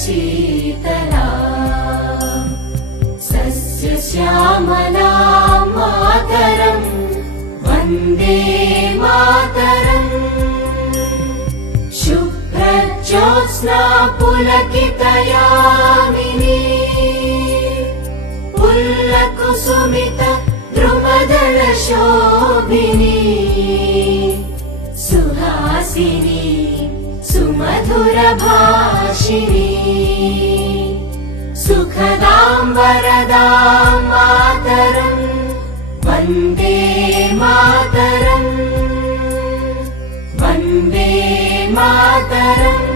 Sheetla सस्यश्यामला Mataram Vande Mataram शुभ्रज्योत्स्ना पुलकितयामिनी पुल्लकुसुमित द्रुमदलशोभिनी Suhasini सुमधुरभाषिणी सुखदां वरदां Mataram Vande Mataram Vande Mataram.